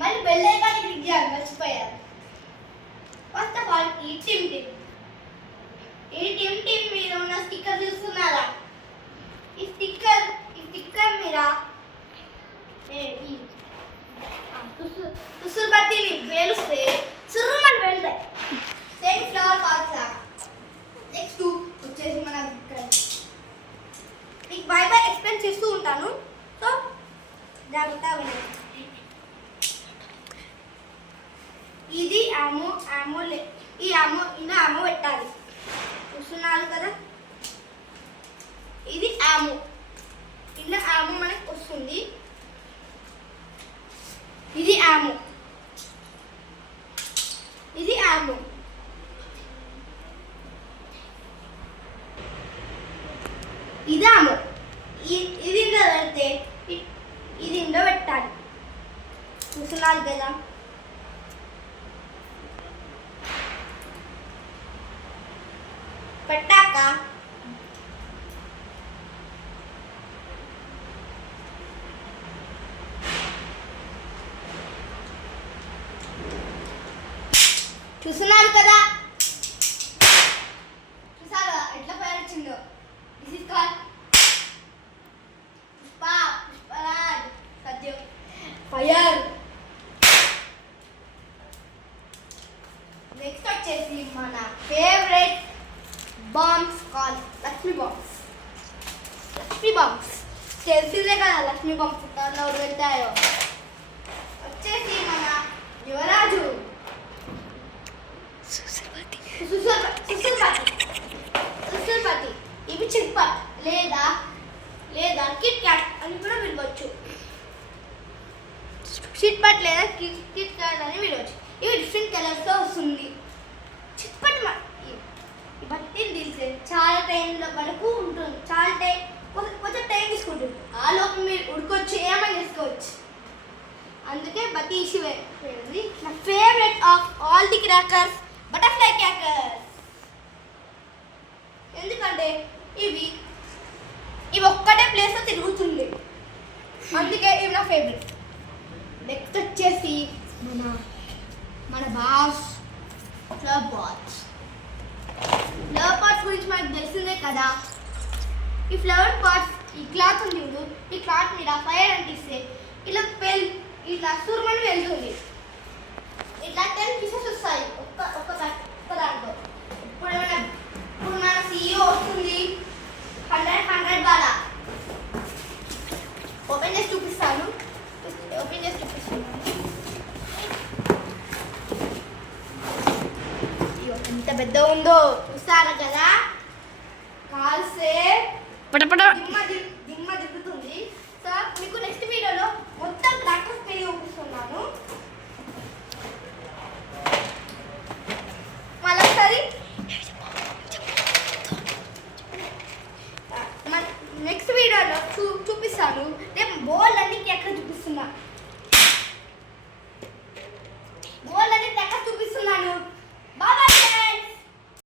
మళ్ళీ bell icon click చేయాలి, మర్చిపోయారు. ఫస్ట్ ఆఫ్ ఆల్ ఈ టిమ్ మీద ఉన్న స్టిక్కర్ చూస్తున్నారా? ఈ స్టిక్కర్ మీద తుసురు బట్టిని వేలుస్తే సుర్రమని వెళ్తాయి. సేమ్ ఫ్లవర్ పార్ట్స్ లాగా. నెక్స్ట్ వచ్చేసి మన మీకు బై ఎక్స్ప్లెయిన్ చేస్తూ ఉంటాను, సో జాగ్రత్తగా వినండి. ఇది ఈ ఇలా ఆమో పెట్టాలి. చూస్తున్నారు కదా, ఇది ఆమో. ఇలా ఆమో మనకు వస్తుంది. ఇది ఆమో, ఇది ఆమో. ఇది ఆమో. ఇది ఇంట్లో పెడితే ఇది ఇంట్లో పెట్టాలి. చూస్తున్నారు కదా. పెట్టాక చూస్తున్నారు కదా, చూసారా ఎట్లా ఫైర్ వచ్చిందో. This is called Pushparaj Satyam fire. Next వచ్చేసి మన favourite bombs call Lakshmi bombs. తెలిసిందే కదా లక్ష్మీ బాంబ్స్ పుట్టాలో వెళ్తాయో. వచ్చేసి మన యువరాజు సుసర్పతి. ఇవి చిట్పట్ లేదా కిట్ క్యాట్ అని కూడా పిలవచ్చు. చిట్పట్ లేదా కిట్ క్యాట్ అని పిలవచ్చు. ఇవి డిఫరెంట్ కలర్స్తో వస్తుంది. చిట్పట్ బట్టి తెలిసే చాలా టైంలో వరకు ఉంటుంది. కొంచెం టైం తీసుకుంటుంది. ఆ లోపల మీరు ఉడుకొచ్చి ఏమైనా చేసుకోవచ్చు. అందుకే బట్టి ఇష్యూ వేయండి. నా favourite of all the crackers butterfly crackers. ఎందుకంటే ఇవి ఒక్కటే ప్లేస్లో తిరుగుతుంది, అందుకే ఇవి నా ఫేవరెట్. నెక్స్ట్ వచ్చేసి మన బాస్ ఫ్లవర్ పాట్స్ గురించి మనకు తెలిసిందే కదా. ఈ ఫ్లవర్ పాట్స్, ఈ క్లాత్ ఉంది, ఈ క్లాత్ మీద ఫైర్ అంటిస్తే ఇట్లా సుర్మని వెళ్తుంది. ఇట్లా 10 పీసెస్ వస్తాయి ఒక్క దాంట్లో. ఇప్పుడు మన CEO వస్తుంది 100 బాగా ఓపెన్ చేసి చూపిస్తాను. ఎంత పెద్ద ఉందో చూస్తారా కదా. కాల్సే దిమ్మ దిగుతుంది. సో మీకు నెక్స్ట్ వీడియోలో మొత్తం క్రాకర్స్ పేరు చూపిస్తున్నాను. మళ్ళొకసారి నెక్స్ట్ వీడియోలో చూపిస్తాను. రేపు బోల్